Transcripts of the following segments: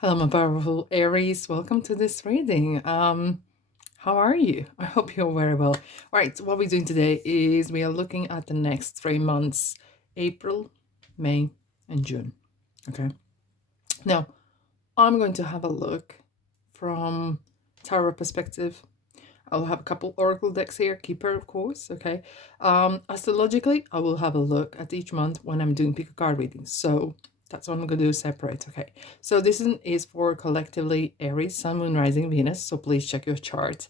Hello, my powerful Aries. Welcome to this reading. How are you? I hope you're very well. All right, what we're doing today is we are looking at the next 3 months, April, May, and June. Okay. Now, I'm going to have a look from tarot perspective. I'll have a couple oracle decks here, keeper, of course. Okay. Astrologically, I will have a look at each month when I'm doing pick a card readings. So that's what I'm going to do separate. Okay. So this is for collectively Aries, Sun, Moon, Rising, Venus. So please check your chart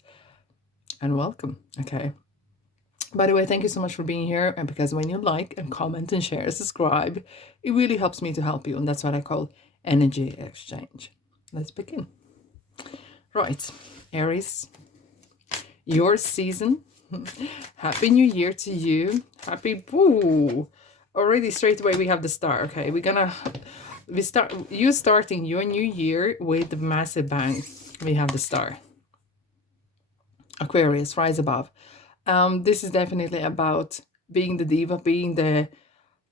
and welcome. Okay. By the way, thank you so much for being here. And because when you like and comment and share, subscribe, it really helps me to help you. And that's what I call energy exchange. Let's begin. Right. Aries, your season. Happy New Year to you. Happy, woo. Already straight away we have the star. Okay, you starting your new year with the massive bang. We have the star. Aquarius, rise above. This is definitely about being the diva, being the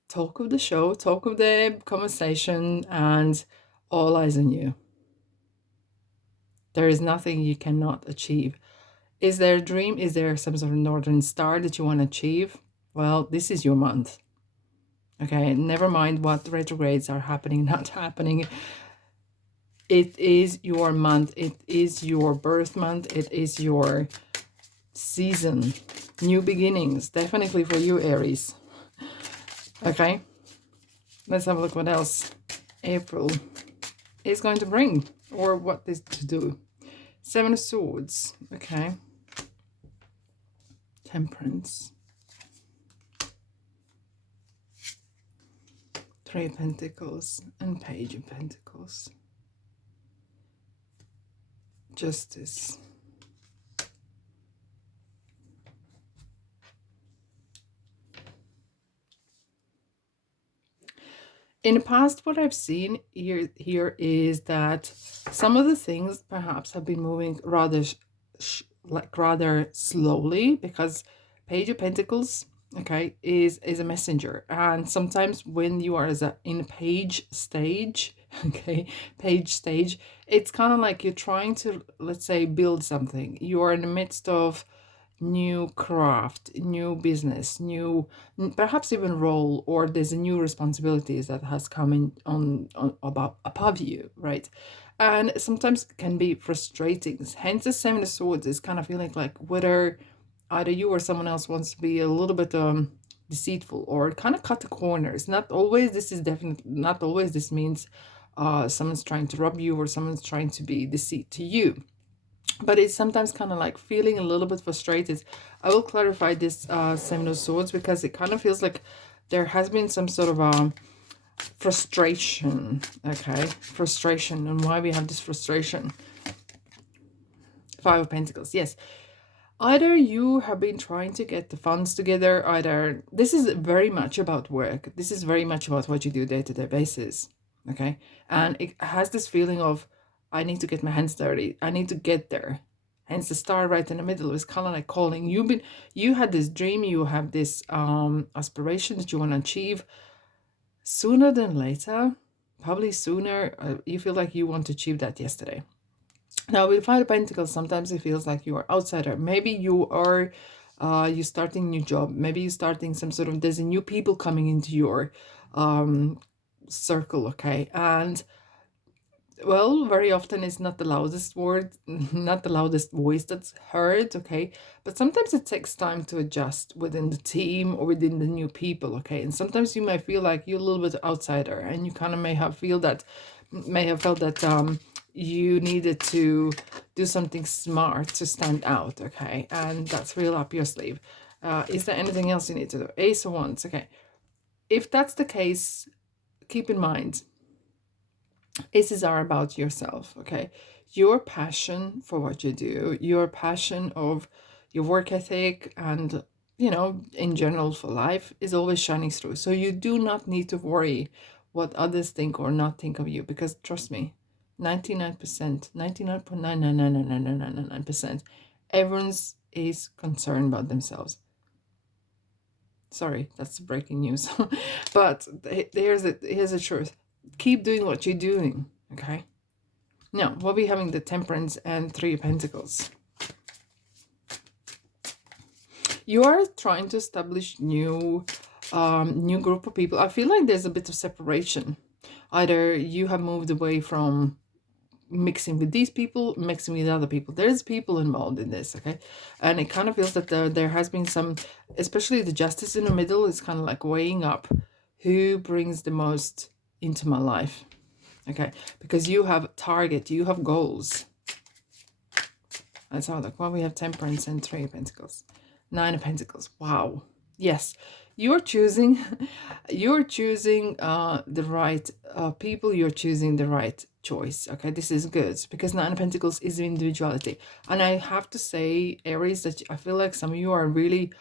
talk of the show, talk of the conversation, and all eyes on you. There is nothing you cannot achieve. Is there a dream? Is there some sort of northern star that you want to achieve? Well, this is your month. Okay, never mind what retrogrades are happening, not happening. It is your month. It is your birth month. It is your season. New beginnings, definitely for you, Aries. Okay, let's have a look what else April is going to bring, or what is to do. Seven of Swords. Okay. Temperance. Three of Pentacles and Page of Pentacles. Justice. In the past, what I've seen here is that some of the things perhaps have been moving rather slowly, because Page of Pentacles, okay, is a messenger, and sometimes when you are in page stage, okay, page stage, it's kind of like you're trying to, let's say, build something. You are in the midst of new craft, new business, new perhaps even role, or there's a new responsibilities that has come in on about above you, right? And sometimes it can be frustrating. Hence the Seven of Swords is kind of feeling like whether either you or someone else wants to be a little bit deceitful or kind of cut the corners. Not always this is definitely not always this means someone's trying to rob you or someone's trying to be deceit to you, but it's sometimes kind of like feeling a little bit frustrated. I will clarify this Seven of Swords because it kind of feels like there has been some sort of frustration. Okay, frustration. And why we have this frustration? Five of Pentacles. Yes, either you have been trying to get the funds together, either this is very much about work, this is very much about what you do day-to-day basis. Okay, and it has this feeling of, I need to get my hands dirty, I need to get there. Hence the star right in the middle is kind of like calling. You had this dream, you have this aspiration that you want to achieve. Sooner than later, probably sooner, you feel like you want to achieve that yesterday. Now with Five of Pentacles, sometimes it feels like you are outsider. Maybe you are you starting a new job. Maybe you're starting some sort of, there's a new people coming into your circle, okay? And well, very often it's not the loudest word, not the loudest voice that's heard, okay? But sometimes it takes time to adjust within the team or within the new people, okay? And sometimes you may feel like you're a little bit outsider, and you kind of may have felt that you needed to do something smart to stand out, okay? And that's real up your sleeve. Is there anything else you need to do? Ace of Wands, okay. If that's the case, keep in mind, aces are about yourself, okay? Your passion for what you do, your passion of your work ethic, and in general for life is always shining through. So you do not need to worry what others think or not think of you, because trust me, 99%, 99.9999999%, everyone's is concerned about themselves. Sorry, that's breaking news. But here's the truth. Keep doing what you're doing, okay? Now, we'll be having the Temperance and Three of Pentacles. You are trying to establish new group of people. I feel like there's a bit of separation. Either you have moved away from mixing with these people, mixing with other people. There's people involved in this, okay? And it kind of feels that there has been some, especially the justice in the middle is kind of like weighing up who brings the most into my life, okay? Because you have a target, you have goals. Let's have a look. Well, we have Temperance and Three of Pentacles. Nine of Pentacles. Wow. Yes, you're choosing you're choosing the right people. You're choosing the right choice. Okay, this is good because Nine of Pentacles is individuality. And I have to say, Aries, that I feel like some of you are really,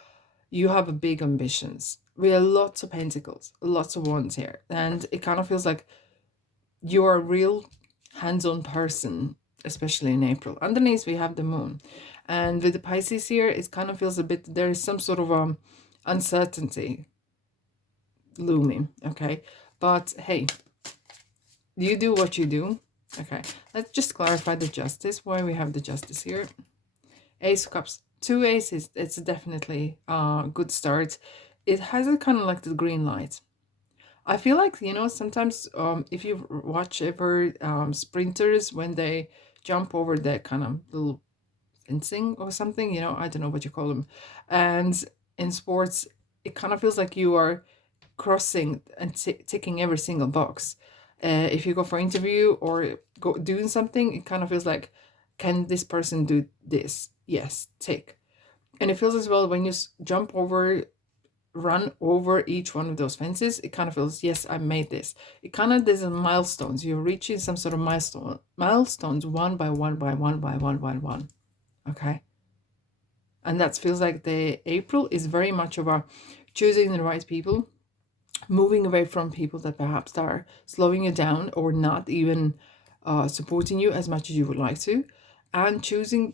you have a big ambitions. We have lots of pentacles, lots of wands here. And it kind of feels like you're a real hands-on person, especially in April. Underneath we have the moon, and with the Pisces here, it kind of feels a bit, there is some sort of uncertainty looming, okay? But hey, you do what you do. Okay, let's just clarify the justice, why we have the justice here. Ace of Cups, two aces, it's definitely a good start. It has a kind of like the green light. I feel like, you know, sometimes if you watch ever sprinters, when they jump over that kind of little fencing or something, you know, I don't know what you call them. And in sports, it kind of feels like you are crossing and ticking every single box. If you go for interview or go doing something, it kind of feels like, can this person do this? Yes, tick. And it feels as well when you jump over, run over each one of those fences, it kind of feels, yes, I made this. It kind of, there's a milestones. You're reaching some sort of milestones one by one by one by one by one. Okay. And that feels like the April is very much about choosing the right people, moving away from people that perhaps are slowing you down or not even supporting you as much as you would like to, and choosing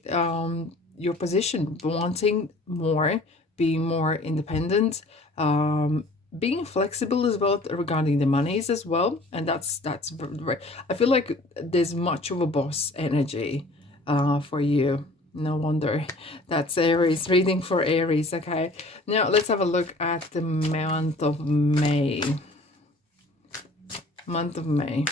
your position, wanting more, being more independent, being flexible as well regarding the monies as well. And that's very, I feel like there's much of a boss energy for you. No wonder. That's Aries, reading for Aries. Okay, now let's have a look at the month of May. Month of May.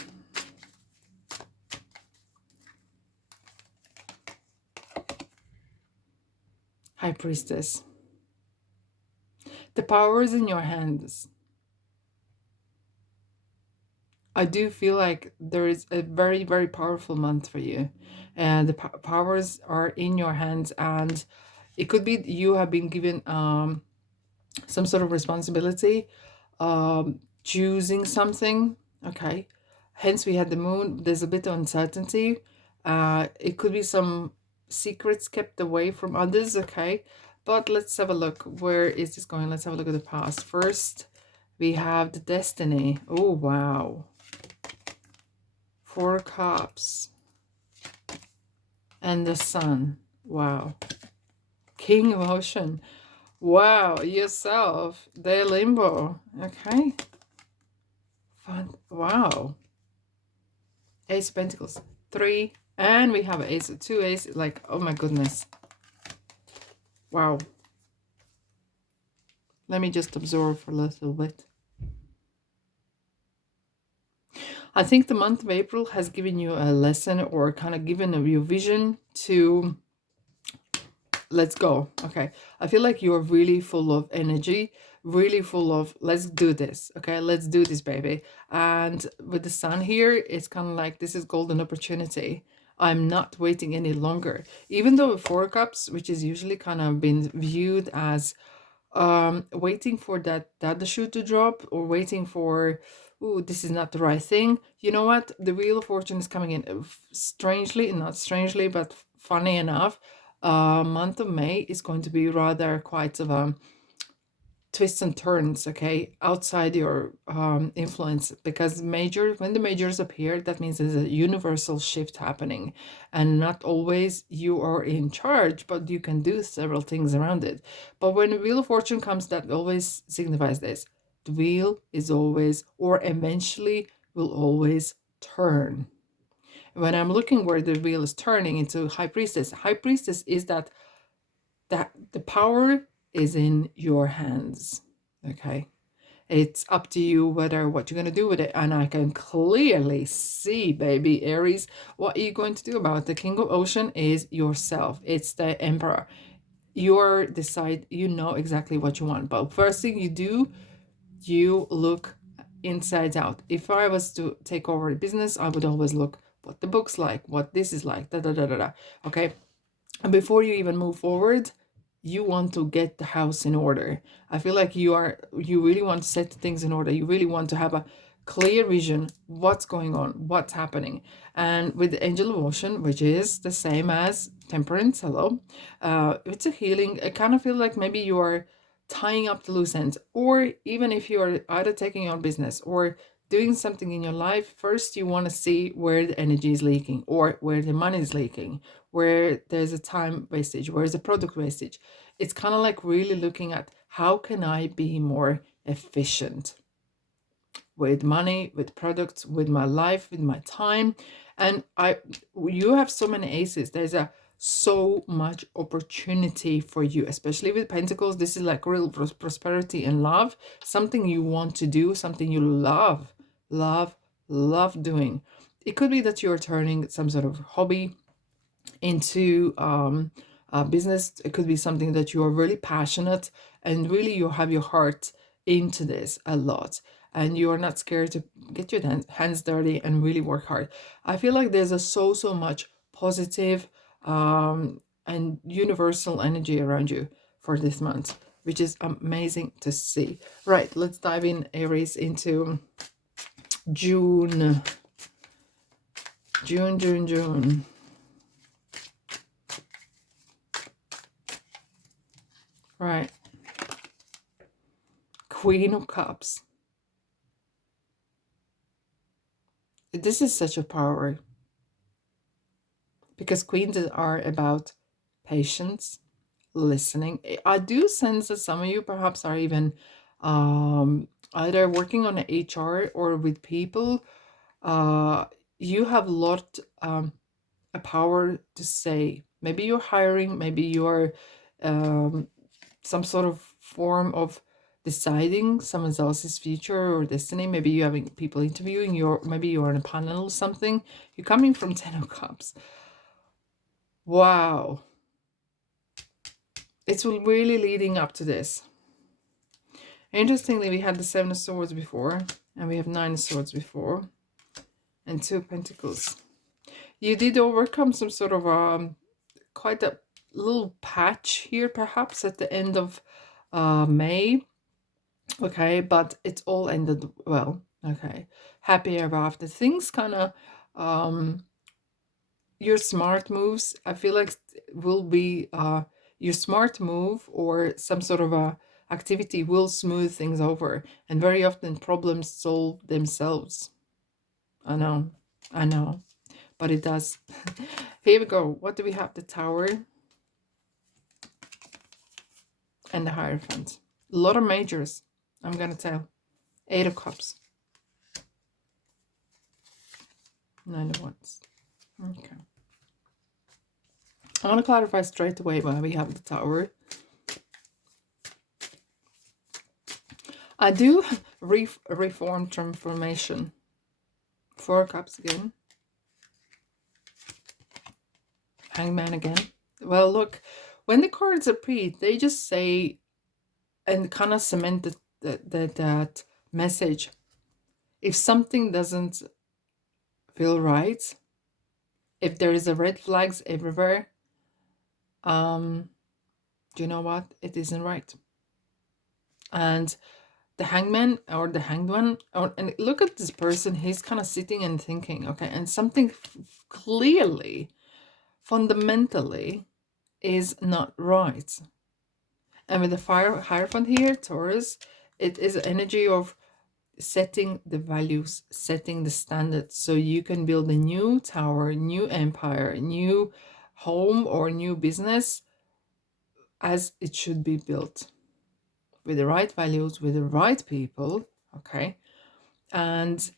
High Priestess. The power is in your hands. I do feel like there is a very, very powerful month for you. And the powers are in your hands. And it could be you have been given some sort of responsibility, choosing something. Okay. Hence we had the moon. There's a bit of uncertainty. It could be some secrets kept away from others. Okay. But let's have a look. Where is this going? Let's have a look at the past. First, we have the destiny. Oh, wow. Four Cups. And the Sun. Wow. King of Ocean. Wow. Yourself. The Limbo. Okay. Fun. Wow. Ace of Pentacles. Three. And we have Ace of two Ace. Like, oh my goodness. Wow. Let me just absorb for a little bit. I think the month of April has given you a lesson, or kind of given you vision to let's go. Okay, I feel like you're really full of energy, really full of let's do this. Okay, let's do this, baby. And with the Sun here, it's kind of like this is golden opportunity. I'm not waiting any longer. Even though Four Cups, which is usually kind of been viewed as waiting for that the shoe to drop, or waiting for, oh, this is not the right thing. You know what? The Wheel of Fortune is coming in. Strangely, not strangely, but funny enough, month of May is going to be rather quite of a twists and turns, okay, outside your influence, because when the majors appear, that means there's a universal shift happening, and not always you are in charge, but you can do several things around it. But when the Wheel of Fortune comes, that always signifies this: the wheel is always, or eventually will always turn. When I'm looking where the wheel is turning into high priestess, high priestess is that the power is in your hands. Okay, it's up to you whether what you're going to do with it. And I can clearly see, baby Aries, what are you going to do about it? The king of ocean is yourself. It's the emperor. You're decide, you know exactly what you want. But first thing you do, you look inside out. If I was to take over a business, I would always look what the book's like, what this is like, da da da da da. Okay. And before you even move forward, you want to get the house in order. I feel like you really want to set things in order. You really want to have a clear vision, what's going on, what's happening. And with the angel of ocean, which is the same as temperance, hello, it's a healing. I kind of feel like maybe you are tying up the loose ends, or even if you are either taking on business or doing something in your life, first you want to see where the energy is leaking or where the money is leaking, where there's a time wastage, where's the product wastage. It's kind of like really looking at how can I be more efficient with money, with products, with my life, with my time. And you have so many aces. There's a so much opportunity for you, especially with pentacles. This is like real prosperity and love, something you want to do, something you love doing. It could be that you're turning some sort of hobby into a business. It could be something that you are really passionate and really you have your heart into this a lot, and you are not scared to get your hands dirty and really work hard. I feel like there's a so much positive and universal energy around you for this month, which is amazing to see. Right, let's dive in, Aries, into June. June. Right. Queen of Cups. This is such a power, because queens are about patience, listening. I do sense that some of you perhaps are even either working on HR or with people. You have a lot a power to say. Maybe you're hiring, maybe you're some sort of form of deciding someone else's future or destiny. Maybe you're having people interviewing you, maybe you're on a panel or something. You're coming from 10 of Cups. Wow. It's really leading up to this. Interestingly, we had the 7 of Swords before, and we have 9 of Swords before, and 2 of Pentacles. You did overcome some sort of quite a little patch here, perhaps at the end of May. Okay, but it's all ended well. Okay, happy ever after. Things kind of your smart moves, I feel like, will be your smart move or some sort of a activity will smooth things over, and very often problems solve themselves. I know, but it does. Here we go. What do we have? The Tower and the Hierophant. A lot of majors, I'm gonna tell. 8 of Cups. 9 of Wands. Okay. I want to clarify straight away why we have the Tower. I do reform, transformation. 4 of Cups again. Hangman again. Well, look, when the cards repeat, they just say and kind of cement that message. If something doesn't feel right, if there is a red flags everywhere, do you know what? It isn't right. And the Hangman or the Hanged One, and look at this person. He's kind of sitting and thinking, okay, and something clearly, fundamentally, is not right. And with the Hierophant here, Taurus, it is energy of setting the values, setting the standards, so you can build a new tower, new empire, new home or new business as it should be built, with the right values, with the right people. Okay, and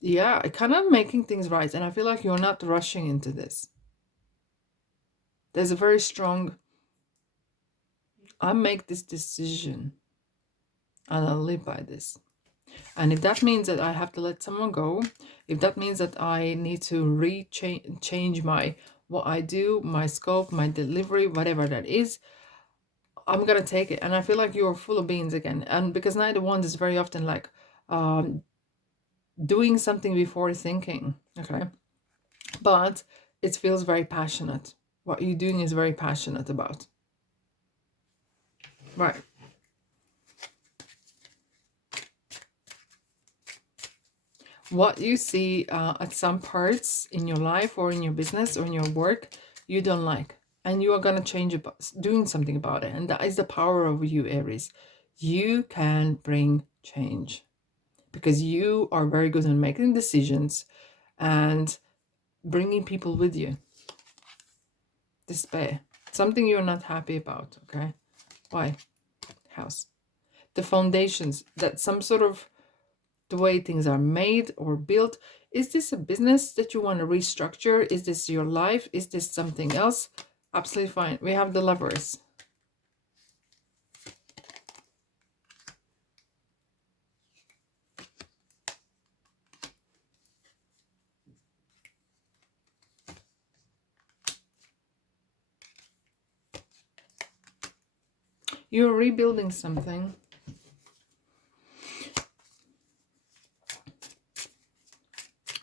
Yeah, kind of making things right. And I feel like you're not rushing into this. There's a very strong, I make this decision and I'll live by this. And if that means that I have to let someone go, if that means that I need to change my what I do, my scope, my delivery, whatever that is, I'm gonna take it. And I feel like you're full of beans again. And because neither one is very often like um, doing something before thinking, okay? But it feels very passionate. What you're doing is very passionate about. Right. What you see at some parts in your life or in your business or in your work, you don't like. And you are going to change about doing something about it. And that is the power of you, Aries. You can bring change because you are very good at making decisions and bringing people with you. Despair. Something you're not happy about, okay? Why? House. The foundations, that some sort of the way things are made or built. Is this a business that you want to restructure? Is this your life? Is this something else? Absolutely fine. We have the Lovers. You're rebuilding something.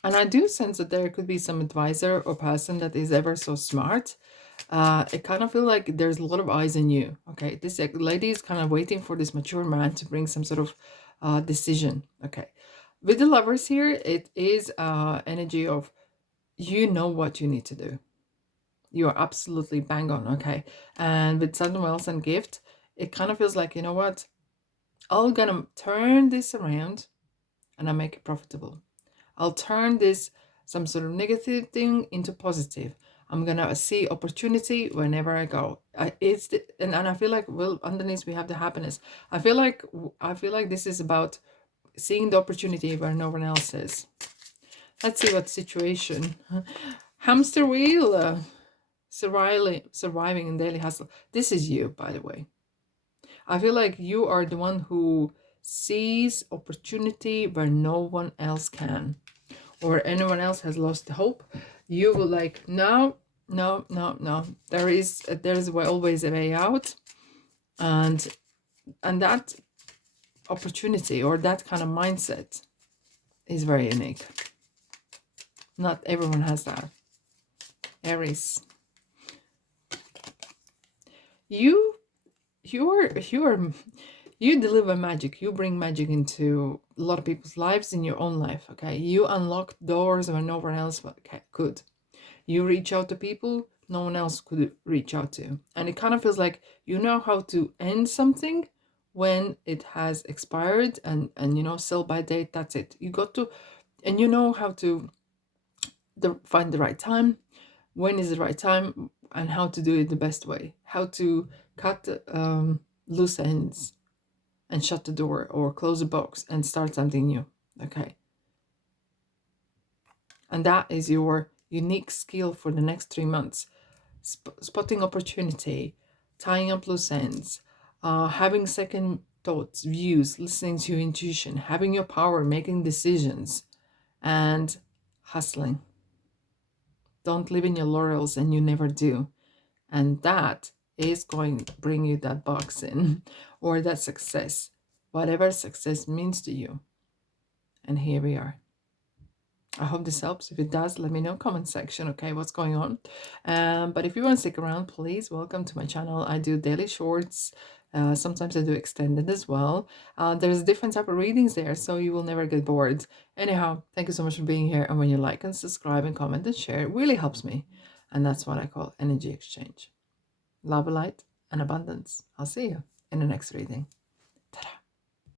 And I do sense that there could be some advisor or person that is ever so smart. It kind of feel like there's a lot of eyes on you. Okay, this lady is kind of waiting for this mature man to bring some sort of decision. Okay, with the Lovers here, it is energy of you know what you need to do. You are absolutely bang on. Okay, and with Sudden Wealth and Gift, it kind of feels like, you know what, I'm gonna turn this around and I make it profitable. I'll turn this some sort of negative thing into positive. I'm gonna see opportunity whenever I go. And I feel like, well, underneath we have the happiness. I feel like this is about seeing the opportunity where no one else is. Let's see what situation. Hamster wheel, surviving in daily hustle. This is you, by the way. I feel like you are the one who sees opportunity where no one else can, or anyone else has lost hope. You will like, no, no, no, no. There is always a way out, and that opportunity or that kind of mindset is very unique. Not everyone has that. Aries, you you're you deliver magic. You bring magic into a lot of people's lives, in your own life. Okay, you unlock doors where no one else could. You reach out to people no one else could reach out to. And it kind of feels like you know how to end something when it has expired, and sell by date, that's it. You got to, and you know how to find the right time, when is the right time, and how to do it the best way, how to cut loose ends and shut the door or close a box and start something new. Okay, and that is your unique skill for the next 3 months. Spotting opportunity, tying up loose ends, having second thoughts, views, listening to your intuition, having your power, making decisions, and hustling. Don't live in your laurels, and you never do. And that is going to bring you that box in or that success, whatever success means to you. And here we are. I hope this helps. If it does, let me know, comment section, okay, what's going on. But if you want to stick around, please welcome to my channel. I do daily shorts. Sometimes I do extended as well. There's different type of readings there, so you will never get bored. Anyhow, thank you so much for being here. And when you like and subscribe and comment and share, it really helps me. And that's what I call energy exchange. Love, light, and abundance. I'll see you in the next reading.